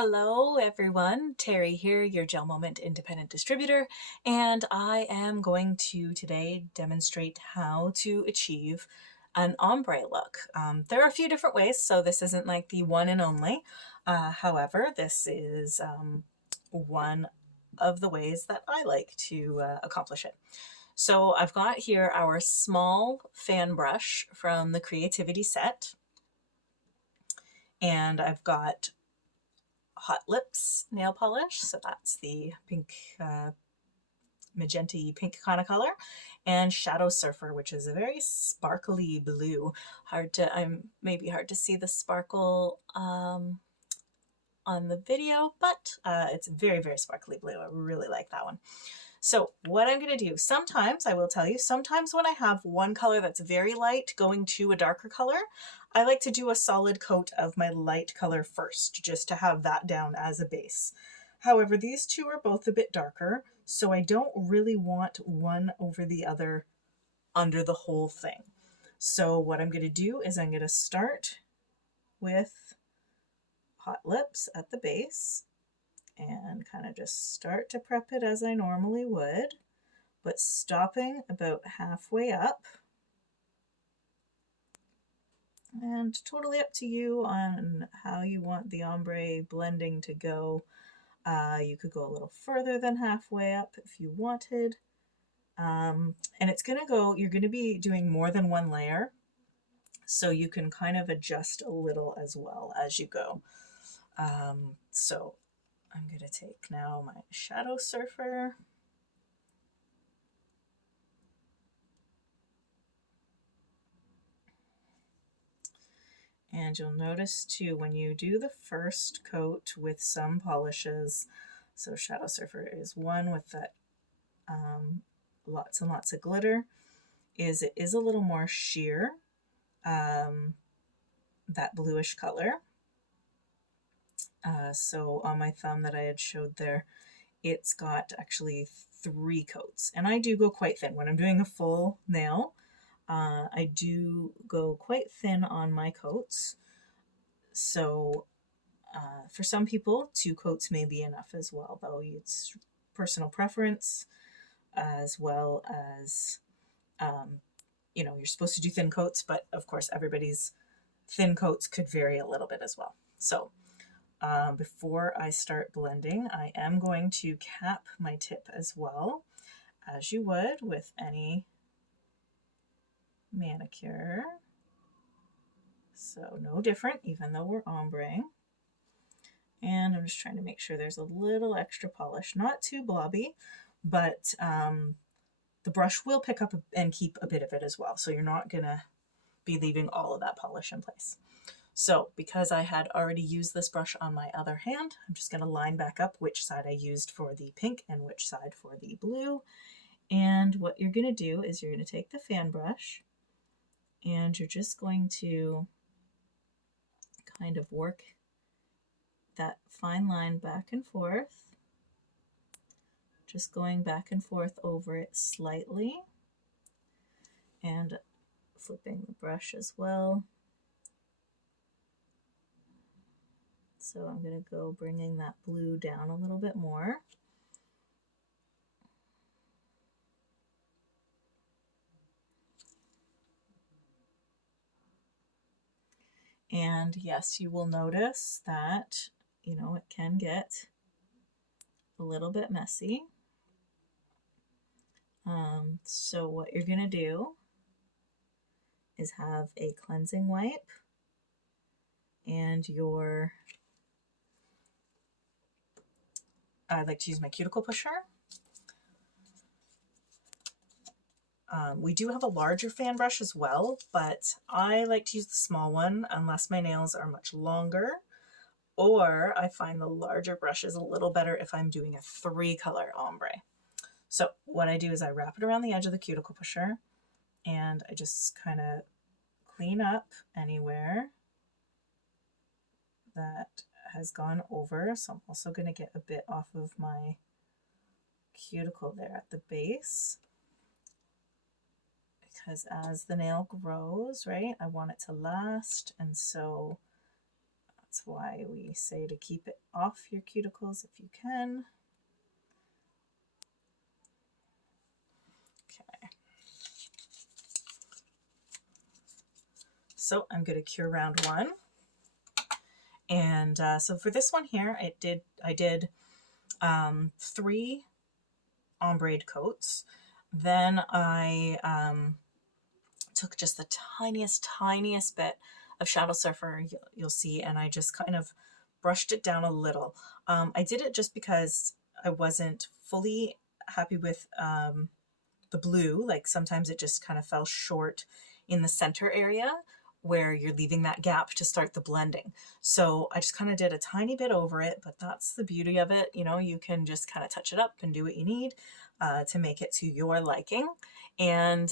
Hello everyone, Terry here, your GelMoment independent distributor, and I am going to today demonstrate how to achieve an ombre look. There are a few different ways, so this isn't like the one and only. However, this is one of the ways that I like to accomplish it. So I've got here our small fan brush from the Creativity Set, and I've got Hot Lips nail polish, so that's the pink, magenta pink kind of color, and Shadow Surfer, which is a very sparkly blue. Maybe hard to see the sparkle on the video, but it's very, very sparkly blue. I really like that one. So what I'm going to do, sometimes I will tell you, sometimes when I have one color that's very light going to a darker color, I like to do a solid coat of my light color first, just to have that down as a base. However, these two are both a bit darker, so I don't really want one over the other under the whole thing. So what I'm going to do is I'm going to start with Hot Lips at the base and kind of just start to prep it as I normally would, but stopping about halfway up. And totally up to you on how you want the ombre blending to go. You could go a little further than halfway up if you wanted. And it's going to go, you're going to be doing more than one layer, so you can kind of adjust a little as well as you go. So I'm going to take now my Shadow Surfer. And you'll notice too, when you do the first coat with some polishes, so Shadow Surfer is one with that lots and lots of glitter, it is a little more sheer, that bluish color. So on my thumb that I had showed there, it's got actually 3 coats, and I do go quite thin when I'm doing a full nail. I do go quite thin on my coats, so for some people 2 coats may be enough as well, though it's personal preference, as well as you know, you're supposed to do thin coats, but of course everybody's thin coats could vary a little bit as well. So before I start blending, I am going to cap my tip as well, as you would with any manicure. So no different, even though we're ombreing. And I'm just trying to make sure there's a little extra polish, not too blobby, but the brush will pick up and keep a bit of it as well. So you're not gonna be leaving all of that polish in place. So because I had already used this brush on my other hand, I'm just going to line back up which side I used for the pink and which side for the blue. And what you're going to do is you're going to take the fan brush and you're just going to kind of work that fine line back and forth, just going back and forth over it slightly and flipping the brush as well. So I'm going to go bringing that blue down a little bit more. And yes, you will notice that, you know, it can get a little bit messy. So what you're going to do is have a cleansing wipe and I like to use my cuticle pusher. We do have a larger fan brush as well, but I like to use the small one unless my nails are much longer, or I find the larger brush is a little better if I'm doing a 3-color ombre. So what I do is I wrap it around the edge of the cuticle pusher and I just kind of clean up anywhere that has gone over. So I'm also going to get a bit off of my cuticle there at the base, because as the nail grows, right, I want it to last, and so That's why we say to keep it off your cuticles if you can. Okay. So I'm going to cure round 1. And so for this one here, I did 3 ombre coats. Then I took just the tiniest bit of Shadow Surfer, you'll see, and I just kind of brushed it down a little. I did it just because I wasn't fully happy with the blue. Like sometimes it just kind of fell short in the center area where you're leaving that gap to start the blending. So I just kind of did a tiny bit over it, but that's the beauty of it. You know, you can just kind of touch it up and do what you need to make it to your liking. And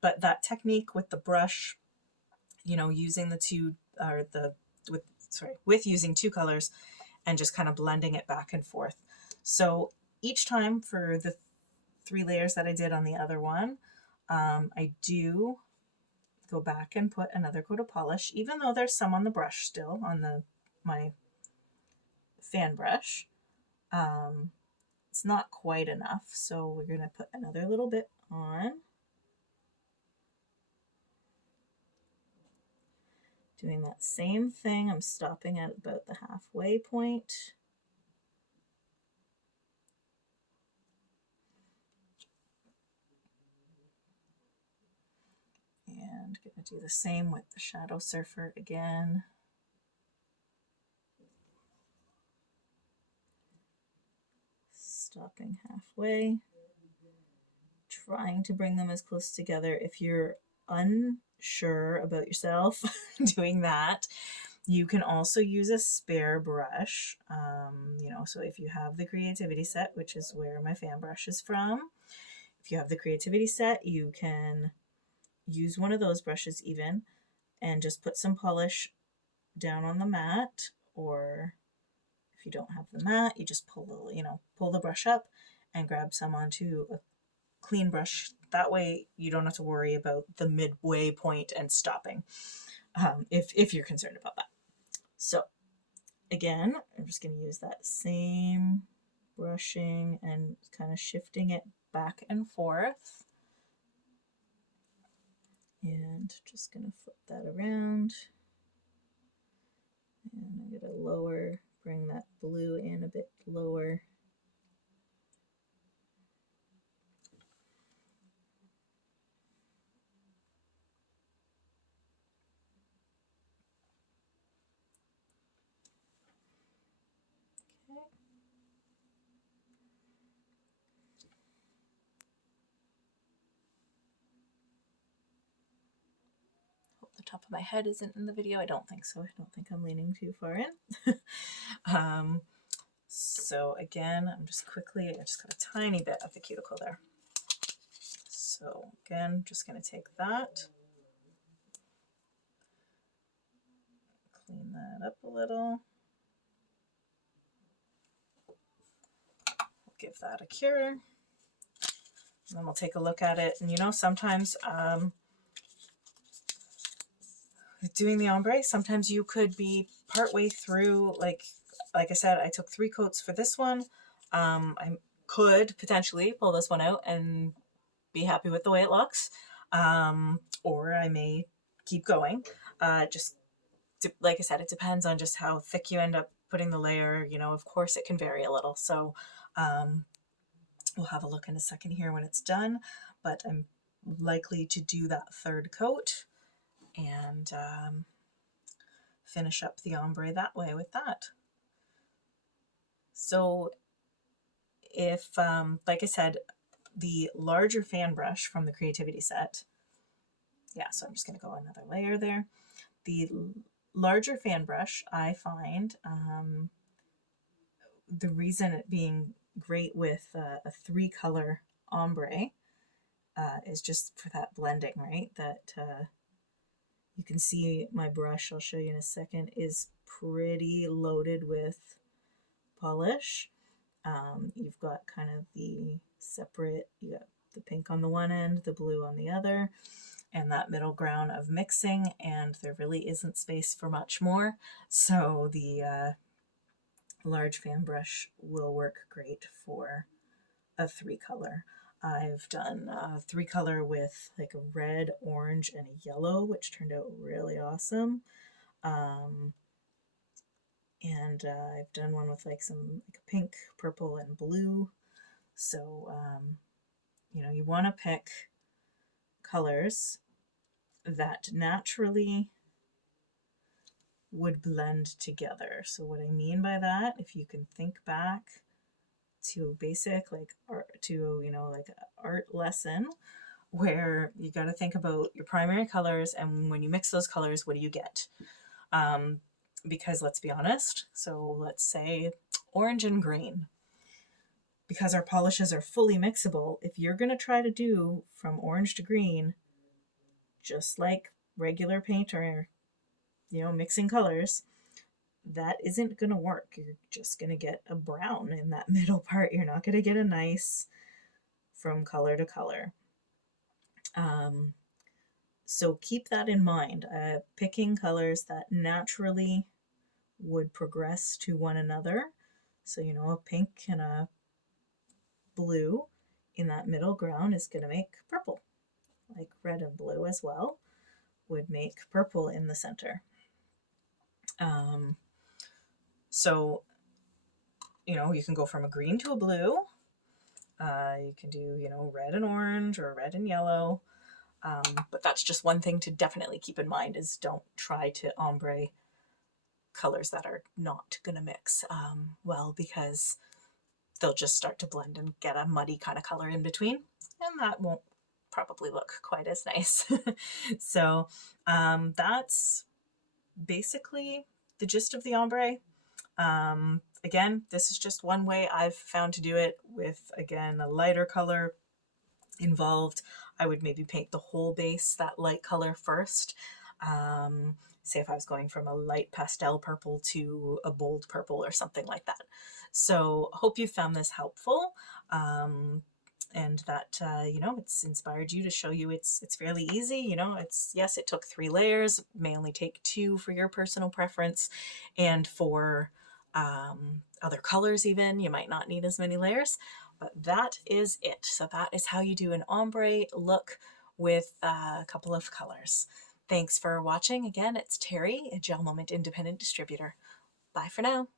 but that technique with the brush, you know, using the two, or with using 2 colors and just kind of blending it back and forth. So each time for the 3 layers that I did on the other one, I do go back and put another coat of polish, even though there's some on the brush still, on my fan brush. It's not quite enough, so we're going to put another little bit on. Doing that same thing, I'm stopping at about the halfway point. And going to do the same with the Shadow Surfer again. Stopping halfway. Trying to bring them as close together. If you're unsure about yourself doing that, you can also use a spare brush. You know, so if you have the Creativity Set, which is where my fan brush is from, if you have the Creativity Set, you can use one of those brushes even and just put some polish down on the mat, or if you don't have the mat, you just pull the brush up and grab some onto a clean brush. That way you don't have to worry about the midway point and stopping, if you're concerned about that. So again, I'm just going to use that same brushing and kind of shifting it back and forth. And just going to flip that around. And I'm going to bring that blue in a bit lower. The top of my head isn't in the video. I don't think so. I don't think I'm leaning too far in. So again, I just got a tiny bit of the cuticle there. So again, just going to take that, clean that up a little, give that a cure, and then we'll take a look at it. And you know, sometimes doing the ombre, sometimes you could be partway through, like I said, I took 3 coats for this one. I could potentially pull this one out and be happy with the way it looks, or I may keep going. Just like I said, it depends on just how thick you end up putting the layer. You know, of course it can vary a little. So we'll have a look in a second here when it's done, but I'm likely to do that 3rd coat and finish up the ombre that way with that. So if, like I said, the larger fan brush from the Creativity Set, yeah, so I'm just going to go another layer there. The larger fan brush, I find, the reason it being great with a 3-color ombre is just for that blending, right? That you can see my brush, I'll show you in a second, is pretty loaded with polish. You've got kind of the separate, you got the pink on the one end, the blue on the other. and that middle ground of mixing, and there really isn't space for much more. So the large fan brush will work great for a 3-color. I've done 3-color with like a red, orange, and a yellow, which turned out really awesome. And I've done one with like some like pink, purple, and blue. So you know, you want to pick colors that naturally would blend together. So what I mean by that, if you can think back to basic like art, to, you know, like an art lesson where you got to think about your primary colors, and when you mix those colors, what do you get? Because let's be honest, so let's say orange and green, because our polishes are fully mixable, if you're going to try to do from orange to green just like regular paint or, you know, mixing colors, that isn't going to work. You're just going to get a brown in that middle part. You're not going to get a nice from color to color. So keep that in mind. Picking colors that naturally would progress to one another. So, you know, a pink and a blue in that middle ground is going to make purple. Like red and blue as well would make purple in the center. So, you know, you can go from a green to a blue. You can do, you know, red and orange or red and yellow. But that's just one thing to definitely keep in mind, is don't try to ombre colors that are not going to mix well, because they'll just start to blend and get a muddy kind of color in between, and that won't probably look quite as nice. So that's basically the gist of the ombre. Again, this is just one way I've found to do it, with, again, a lighter color involved. I would maybe paint the whole base that light color first. Say if I was going from a light pastel purple to a bold purple or something like that. So hope you found this helpful, and that you know, it's inspired you to show you it's fairly easy. You know, it's, yes, it took 3 layers, may only take 2 for your personal preference, and for other colors even, you might not need as many layers, but that is it. So that is how you do an ombre look with a couple of colors. Thanks for watching. Again, it's Terry, a GelMoment independent distributor. Bye for now.